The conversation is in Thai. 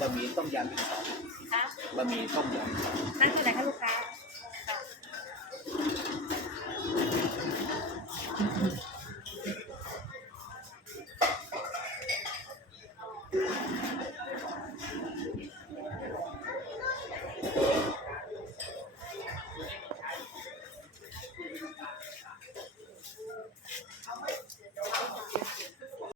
บะหมี่ต้มยำอีกสองคะบะหมี่ต้มยนั่นคืออะไรคะลูกค้า